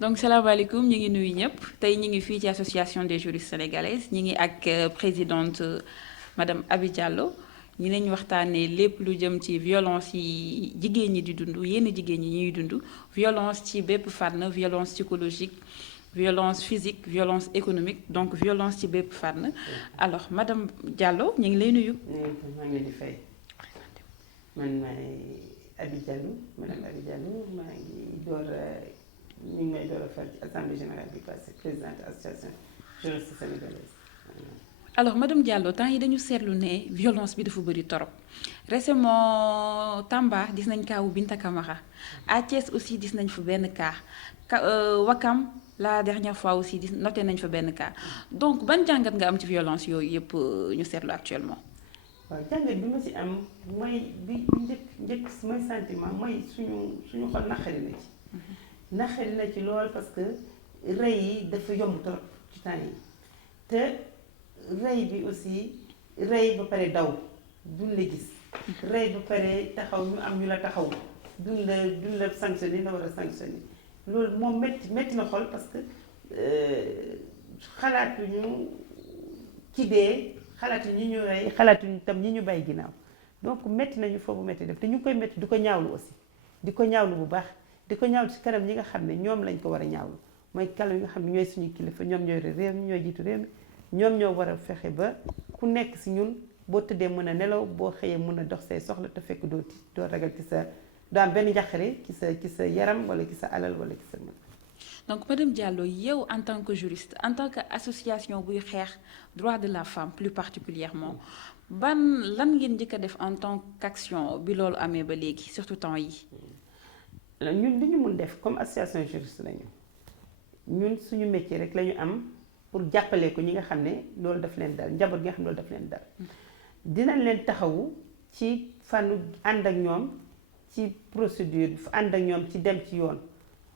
donc salaamaaleykum ñu ngi nuyu ñëpp tey ñu ngi fii ci association des juristes sénégalaises ñu ngi ak présidente madame Aby Diallo ñi nañ waxtaanee lépp lu jëm ci violence yi jigéen ñi di dund yenn jigéen ñi ñuy dund violence ci bépp fànn violence psychologique violence physique violence économique donc violence ci bépp fànn alors madame Diallo ñu ngi lay nuyu. maa ngi leen di fay man maay Aby Diallo madame Aby Diallo maa ngi door ñu ngi may door a far ci assemblée générale bi passé présidente association juriste sénégalaise. alors madame Diallo temps yi dañu seetlu ne violence bi dafa bëri torop récemment Tamba gis nañ kaawu Binta Camara à Thiès aussi gis nañ fa benn cas Wakam la dernière fois aussi noté nañ fa benn cas donc ban jàngat nga am ci violence yooyu yëpp ñu seetlu actuellement. waaw jàngat bi ma ci am mooy bi njëkk mooy sentiment mooy suñu xol naqari na ci. naqari na ci lool parce que rey yi dafa yomb trop ci temps yi te rey bi aussi rey ba pare daw duñ la gis rey ba pare taxaw ñu am ñu la taxaw duñ la sanctionné la war a sanctionné loolu moom métti na xol parce que xalaatuñu ci dee xalaatuñu ñi ñu rey xalaatuñu tam ñi ñu bàyyi ginnaaw donc métti nañu foofu métti def te ñu ngi koy métti di ko ñaawlu aussi di ko ñaawlu bu baax di ko ñaawlu ci kanam ñi nga xam ne ñoom lañ ko war a ñaawlu mooy kanam yi nga xam ne ñooy suñu kilifa ñoom ñooy réew mi ñooy jiitu réew mi ñoom ñoo war a fexe ba ku nekk si ñun boo tëddee mën a nelaw boo xëyee mën a dox say soxla te fekk doo ragal ci sa doo am benn njaqare ci sa yaram wala ci sa alal wala ci sa mën. donc madame Diallo yow en tant que juriste en tant que association buy xeex droit de la femme plus particulièrement lan ngeen njëkk a def en tant qu'action bi loolu amee ba léegi surtout temps yi. ñun li ñu mun def comme association juriste lañu ñun suñu métier rek la ñu am pour jàppale ko ñi nga xam ne loolu daf leen dal njaboot gi nga xam ne loolu daf leen dal dinañ leen taxawu ci fànnu ànd ak ñoom ci procédure ànd ak ñoom ci dem ci yoon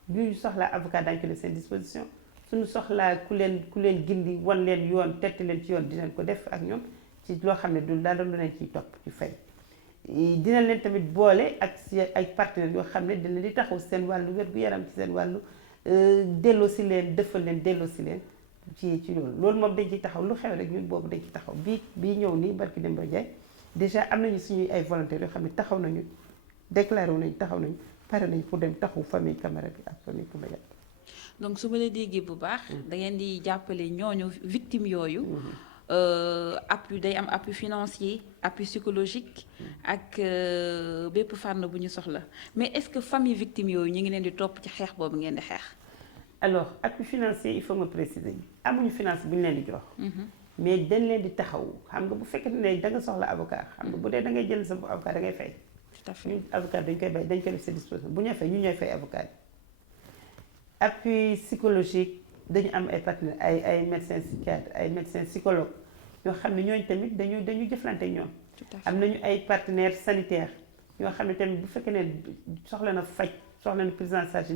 ñu soxlaa avocat dañ ko def seen disposition suñu soxlaa ku leen gindi wan leen yoon tette leen ci yoon dinañ ko def ak ñoom ci loo xam ne du dara lu leen ciy topp ci fay dina leen tamit boole ak ay partenaires yoo xam ne dina di taxaw seen wàllu wér-gu-yaram ci seen wàllu delloo si leen defal leen delloo si leen ci loolu moom dañ ciy taxaw lu xew rek ñun boobu dañ ci taxaw bii ñëw nii barki Demba Ndiaye déjà am nañu suñuy ay volontaires yoo xam ne taxaw nañu déclaré wu nañu taxaw nañu pare nañu pour dem taxaw famille Camara bi ak famille Coumba Diallo. donc su ma la déggee bu baax. da ngeen di jàppale ñooñu victimes yooyu. appui day am appui financier appui psychologique ak bépp fànn bu ñu soxla mais est-ce que famille victime yooyu ñu ngi leen di topp ci xeex boobu ngeen di xeex. alors appui financier il faut nga préciser amuñu finance bu ñu leen di jox. mais dañ leen di taxaw xam nga bu fekkee ne da nga soxla avocat xam nga bu dee da ngay jël sa avocat da ngay fay. tout à fait ñun avocat dañ koy bay dañ koy def sa disposition bu ñuy fay ñun ñooy fay avocat bi appui psychologique dañu am ay partenaires ay médecins psychiatres ay médecins psychologues yoo xam ne ñooñu tamit dañu jëflante ñoom. am nañu ay partenaires sanitaires yoo xam ne tamit bu fekkee ne soxla na faj soxla na prise en charge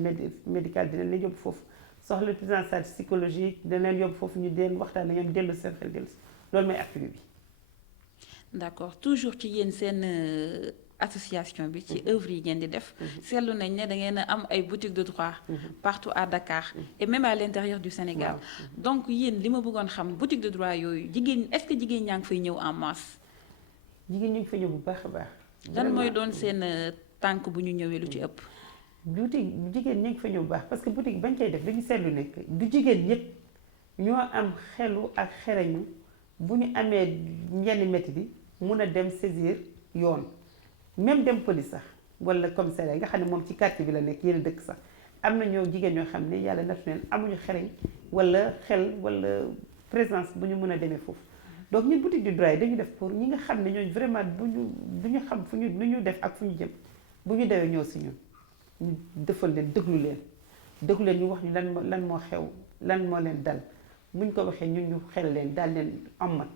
médicale dinañ leen yóbbu foofu soxla na prise en charge psychologique dinañ leen yóbbu foofu ñu deen waxtaan ak ñoom dellu seen xel dellu si loolu mooy appui bi. d'accord toujours ci yéen seen association bi ci œuvre yi ngeen di def seetlu nañ ne da ngeen a am ay boutiques de droit partout à Dakar et même à l'intérieur du Sénégal donc yéen li ma bëggoon xam boutique de droit yooyu jigéen est-ce que jigéen ñaa ngi fay ñëw en masse. jigéen ñu ngi fay ñëw bu baax a baax. lan mooy doon seen tànk bu ñu ñëwee lu ci ëpp. boutique jigéen ñu ngi fa ñëw bu baax parce que boutique bañ koy def dañu seetlu nekk du jigéen ñëpp ñoo am xelu ak xereñu bu ñu amee yenn métti bi mun a dem saisir yoon. même dem police sax wala commissariat nga xam ne moom ci quartier bi la nekk yéen dëkk sax am na ñoo jigéen ñoo xam ne yàlla naturel amuñu xereñ wala xel wala présence bu ñu mën a demee foofu donc ñun boutique du droit yi dañu def pour ñi nga xam ne ñooñu vraiment du ñu xam fu ñu lu ñu def ak fu ñu jëm bu ñu dewee ñëw si ñun ñu defal leen déglu leen ñu wax ñu lan moo xew lan moo leen dal buñ ko waxee ñun ñu xel leen daal leen amat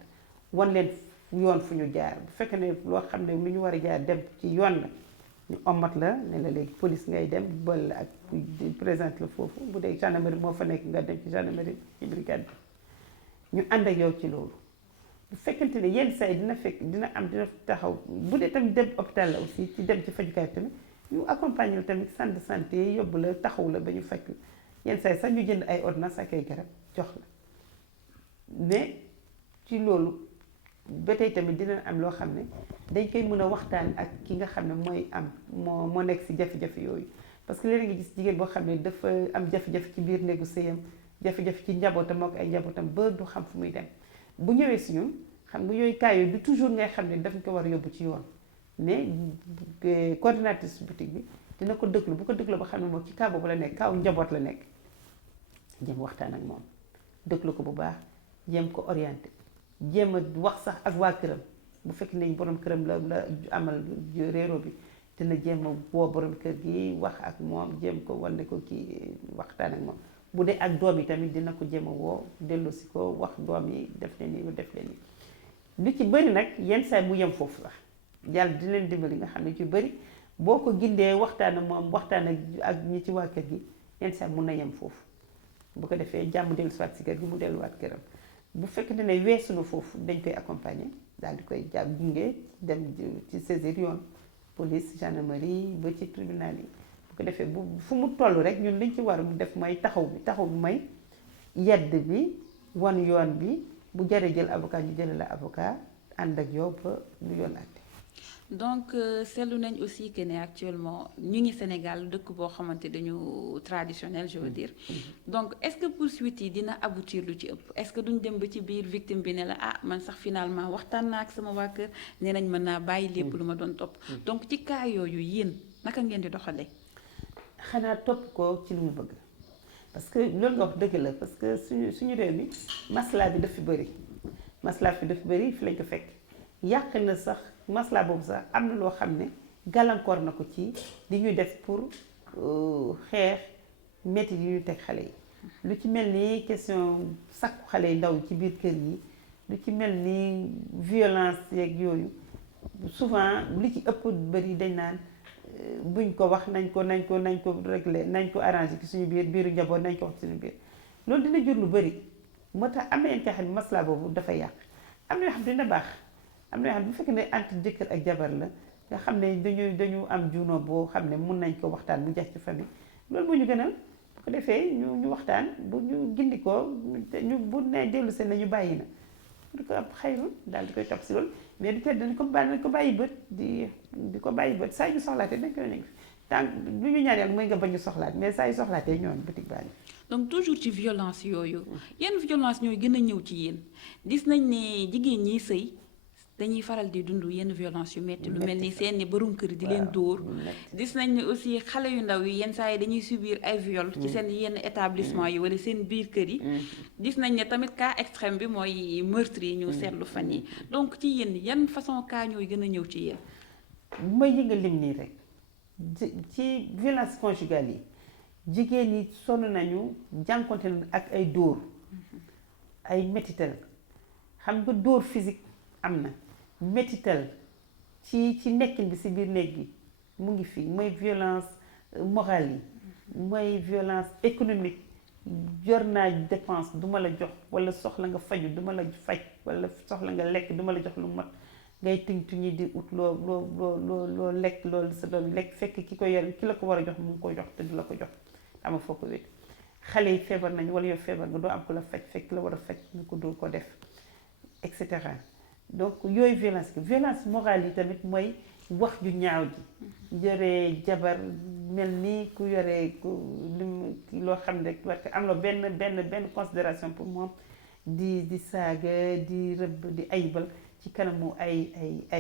wan leen yoon fu ñu jaar bu fekkee ne loo xam ne lu ñu war a jaar dem ci yoon la ñu omat la ne la léegi police ngay dem boole la ak présente la foofu bu dee gendarmerie moo fa nekk nga dem ci gendarmerie ci brigade bi ñu ànd ak yow ci loolu bu fekkente ne yenn saa yi dina taxaw bu dee tamit dem hôpital la aussi ci dem ci fajukaay tamit ñu accompagner tamit centre de santé yóbbu la taxaw la ba ñu faj yenn saa yi sax ñu jënd ay ordonnance ak ay garab jox la mais ci loolu ba tey tamit dina am loo xam ne dañ koy mën a waxtaan ak ki nga xam ne mooy am moo nekk si jafe-jafe yooyu parce que léeg nga gis jigéen boo xam ne dafa am jafe-jafe ci biir néegu sëyam jafe-jafe ci njabootam ak ay njabootam ba du xam fu muy dem bu ñëwee si ñun xam nga yooyu cas yooyu du toujours ngay xam ne daf ko war a yóbbu ci yoon mais coordinatrice boutique bi dina ko déglu bu ko déglu ba xam ne moom ci cas boobu la nekk kaw njaboot la nekk jéem waxtaan ak moom déglu ko bu baax jéem ko orienté jéem a wax sax ak waa këram bu fekk ne borom këram la amal réero bi dina jéem a woo borom kër gi wax ak moom jéem ko wane ko kii waxtaan ak moom bu dee ak doom yi tamit dina ko jéem a woo delloosi ko wax doom yi def leen nii def leen nii lu ci bëri nag yenn saa mu yem foofu sax yàlla di leen dimbali nga xam ne ci bëri boo ko gindee waxtaan ak moom waxtaan ak ñi ci waa kër gi yenn saa mun na yem foofu bu ko defee jàmm dellusiwaat si kër gi mu delluwaat këram bu fekkee ne weesu na foofu dañ koy accompagner daal di koy jàpp gunge dem ci saisir yoon police gendarmerie ba ci tribunal yi bu ko defee fu mu toll rek ñun liñ ci war mu def mooy taxaw bi mooy yedd bi wan yoon bi bu jaree jël avocat ñu jëlee la avocat ànd ak yow ba lu yoon àtte. donc seetlu nañ aussi que ne actuellement ñu ngi Sénégal dëkk boo xamante dañu traditionnel je veux dire donc est-ce que poursuite yi dina aboutir lu ci ëpp est-ce que duñ dem ba ci biir victime bi ne la ah man sax finalement waxtaan naa ak sama waa kër nee nañ mën naa bàyyi lépp lu ma doon topp donc ci cas yooyu yéen naka ngeen di doxalee. xanaa topp ko ci lu mu bëgg parce que loolu nga wax dëgg la parce que suñu réew mi maslaa bi daf fi bëri maslaa bi daf fi bëri fi lañ ko fekk yàq na sax maslaa boobu sax am na loo xam ne gàllankoor na ko ci li ñuy def pour xeex métti yi ñuy teg xale yi lu ci mel ni question sakku xale yi ndaw ci biir kër yi lu ci mel ni violence yeeg yooyu souvent li ci ëpp bëri dañ naan buñ ko wax nañ ko régler nañ ko arranger ci suñu biiru njaboot nañ ko wax ci suñu biir loolu dina jur lu bëri moo tax am na yenn caaxaan maslaa boobu dafa yàq am na yoo xam dina baax am na yoo xam bu fekkee ne entre jëkkër ak jabar la nga xam ne dañu am juunoo boo xam ne mun nañ ko waxtaan bu jeex ci famille loolu moo ñu gënal bu ko defee ñu waxtaan bu ñu gindi ko ñu bu ne dellu seen nañu bàyyi na du ko ab xayru daal di koy topp si loolu mais du tee dañ ko bàyyi bët di ko bàyyi bët saa yu soxlaatee dañ ko nekk tant lu ñu ñaan yàlla mooy nga bañ ñu soxlaat mais saa yu soxlaatee ñoom boutique baa ngi. donc toujours ci violence yooyu yenn violence ñooy gën a ñëw ci yéen gis nañ ne jigéen ñiy sëy dañuy faral di dund yenn violence yu metti lu mel ni seeni borom kër di leen dóor gis nañ ne aussi xale yu ndaw yi yenn saa yi dañuy subir ay viol ci seen yenn établissement yi wala seen biir kër yi gis nañ ne tamit cas extrême bi mooy meurtre yi ñu seetlu fan yi donc ci yéen yan façon cas ñooy gën a ñëw ci yéen. mooy yi nga lim nii rek ci violence conjugale yi jigéen ñi sonn nañu jànkonte ak ay dóor ay métital xam nga dóor physique am na métital ci nekkin bi ci biir néeg bi mu ngi fii mooy violence morale yi mooy violence économique jor naa dépense duma la jox wala soxla nga faju duma la faj wala soxla nga lekk duma la jox lu mat ngay tuñi di ut loo lekk loolu sa doom lekk fekk ki ko yor ki la ko war a jox mu ngi koy jox te du la ko jox ama foo ko wét xale yi feebar nañ wala yow feebar nga doo am ko la faj fekk la war a faj ñu ko doo ko def et cetera donc yooyu violence morale yi tamit mooy wax ju ñaaw ji yore jabar mel ni ku yore loo xam ne parce que am na benn considération pour moom di saaga di rëbb di ayibal ci kanamu ay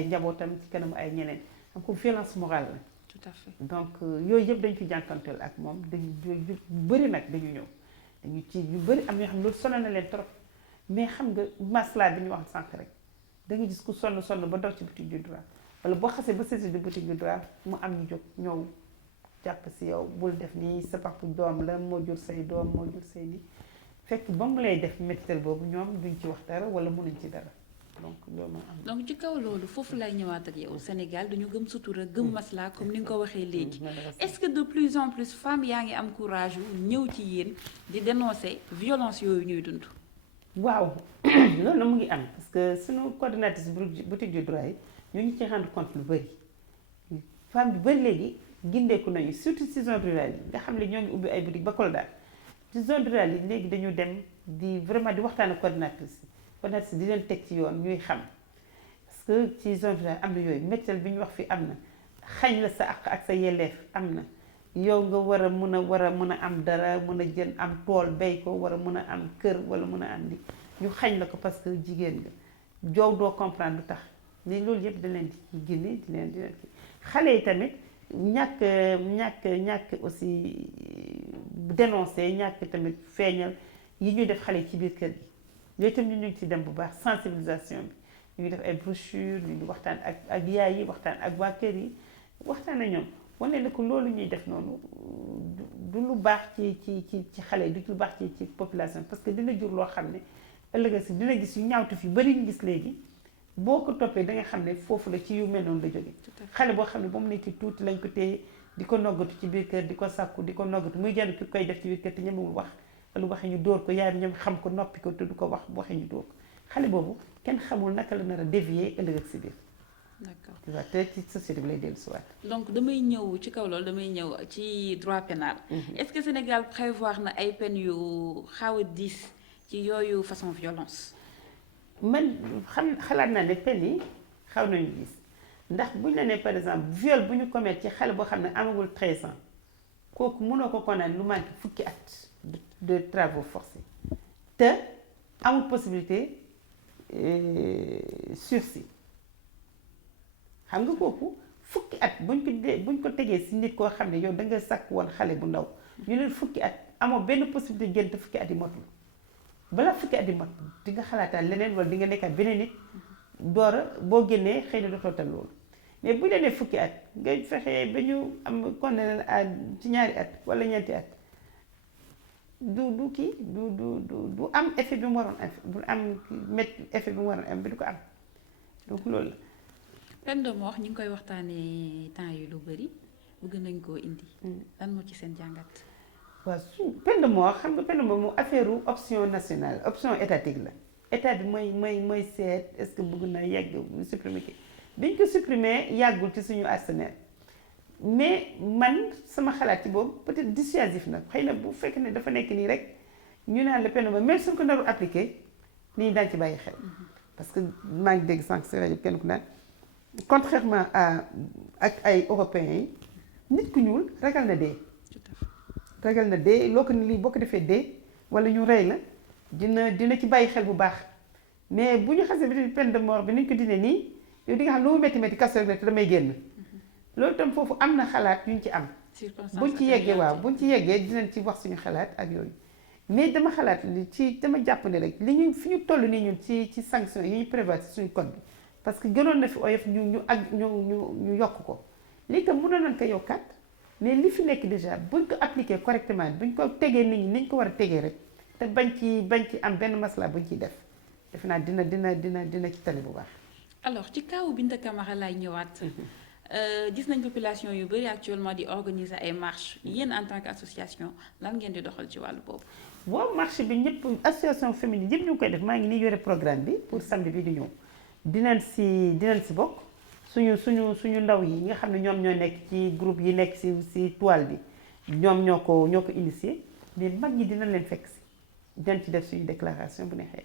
njabootam ci kanamu ay ñeneen am ko violence morale la. tout à fait donc yooyu yëpp dañ fi jànkanteel ak moom dañu yu bëri nag dañu ñëw dañu ci yu bëri am yoo xam ne loolu sonal na leen trop mais xam nga maslaa bi ñu wax sànq rek da nga gis ku sonn ba daw ci boutique du droit wala boo xasee ba saisir de boutique du droit mu am ñu jóg ñëw jàpp si yow bul def nii sa papa doom la moo jur say doom moo jur say nii fekk ba mu lay def métital boobu ñoom duñ ci wax dara wala mënuñ ci dara donc loolu moo am. donc ci kaw loolu foofu lay ñëwaat ak yow Sénégal dañu gëm sutura gëm maslaa comme ni nga ko waxee léegi est-ce que de plus en plus femmes yaa ngi am courage yu ñëw ci yéen di dénoncer violence yooyu ñuy dund. waaw loolu na mu ngi am parce que suñu coordinatrice boutique du droit yi ñu ngi ci rendre compte lu bëri femme bi bëri léegi gindeeku nañu surtout saison rurale yi nga xam ne ñoo ngi ubbi ay boutique ba Kolda ci zone rurale yi léegi dañu dem di vraiment di waxtaan ak coordinatrice di leen teg ci yoon ñuy xam parce que ci zone rurale am na yooyu méttal bi ñu wax fi am na xañ la sa àq ak sa yelleef am na yow nga war a mën a am dara mën a jën am tool bay ko war a mën a am kër wala mën a am li ñu xañ la ko parce que jigéen nga joow doo comprendre lu tax mais loolu yëpp da leen di ci génne di leen xale yi tamit ñàkk aussi dénoncer ñàkk tamit feeñal yi ñuy def xale yi ci biir kër gi yooyu tamit ñu ngi ci dem bu baax sensibilisation bi ñu ngi def ay brochure ñu ngi waxtaan ak yaay yi waxtaan ak waa kër yi waxtaan ak ñoom wane na ko loolu ñuy def noonu du lu baax ci xale yi du lu baax ci population parce que dina jur loo xam ne ëllëg si dina gis yu ñaawtu fi bari ñu gis léegi boo ko toppee da nga xam ne foofu la ci yu mel noonu la jóge xale boo xam ne ba mu nekk tuuti lañ ko téye di ko noggatu ci biir kër di ko sàkku di ko noggatu muy jënd ki koy def ci biir kër te ñemewul wax lu waxee ñu dóor ko yaay bi ñoom xam ko noppi ko te du ko wax bu waxee ñu dóor ko xale boobu kenn xamul naka la nar a dévier ëllëg ak si biir. d'accord tu vois te ci société bi lay dellu si waat. donc damay ñëw ci kaw loolu damay ñëw ci droit pénal. est-ce que Sénégal prévoir na ay peines yu xaw a diis ci yooyu façon violence. man xalaat naa ne peine yi xaw nañu gis ndax buñ la ne par exemple viol bu ñu commettre ci xale boo xam ne amagul 13 ans kooku mënoo ko condamner lu manqué fukki at de travaux forcés te amul possibilité sursis xam nga kooku fukki at buñ ko tegee si nit koo xam ne yow da nga sàkk woon xale bu ndaw ñu leen fukki at amoo benn possibilité génn te fukki at yi motul balaa fukki at yi mot di nga xalaataat leneen wala di nga nekkaat beneen nit doora boo génnee xëy na dootoo tal loolu mais bu ñu nee fukki at nga fexe ba ñu am condamné ci ñaari at wala ñeenti at du kii du am effet bi mu waroon du am effet bi mu waroon am bi du ko am donc loolu la. peine de mort ñu ngi koy waxtaanee temps yi lu bëri bëgg nañ koo indi. lan moo ci seen jàngat. waaw su peine de mort xam nga peine de mort moom affaire option nationale option étatique la état bi mooy seet est-ce que bëgg na yegg supprimer ki biñ ko supprimer yàggul ci suñu arsenal mais man sama xalaat ci boobu peut-être dissuasif na xëy na bu fekkee ne dafa nekk nii rek ñu naan la peine de mort même suñ ko naru appliqué nii daañu ci bàyyi xel parce que maa ngi dégg sànq si rajo kenn ku naan contrairement ak ay européens yi nit ku ñuul ragal na dee. ragal na dee loo ko lii boo ko defee dee wala ñu rey la dina ci bàyyi xel bu baax mais bu ñu xasee bi peine de mort bi ni ñu ko dine nii yow di nga xam lu mu métti kaso rek te damay génn loolu tam foofu am na xalaat yu ñu ci am buñ ci yeggee buñ ci yeggee dinañ ci wax suñu xalaat ak yooyu mais dama xalaat dama jàpp ne rek li ñu fi ñu toll nii ñun ci sanction yi ñu prévoir ci suñu code bi parce que gënoon na fi oyof ñu yokk ko léegi tam mënoon nañ ko yokkaat mais li fi nekk déjà buñ ko appliqué correctement buñ ko tegee nit ñi niñ ko war a tegee rek te bañ ci am benn masla buñ ciy def defe naa dina ci tali bu baax. alors ci kaw Binta Camara laay ñëwaat. gis nañ population yu bëri actuellement di organiser ay marches yéen en tant qu'association lan ngeen di doxal ci wàllu boobu. waaw marche bi ñëpp association féminine yëpp ñu ngi koy def maa ngi nii yore programme bi pour samedi bi di ñëw dinañ si bokk. suñu ndaw yi nga xam ne ñoom ñoo nekk ci groupe yi nekk ci toile bi ñoom ñoo ko initié mais mag ñi dina leen fekk si dinañ ci def suñu déclaration bu neexee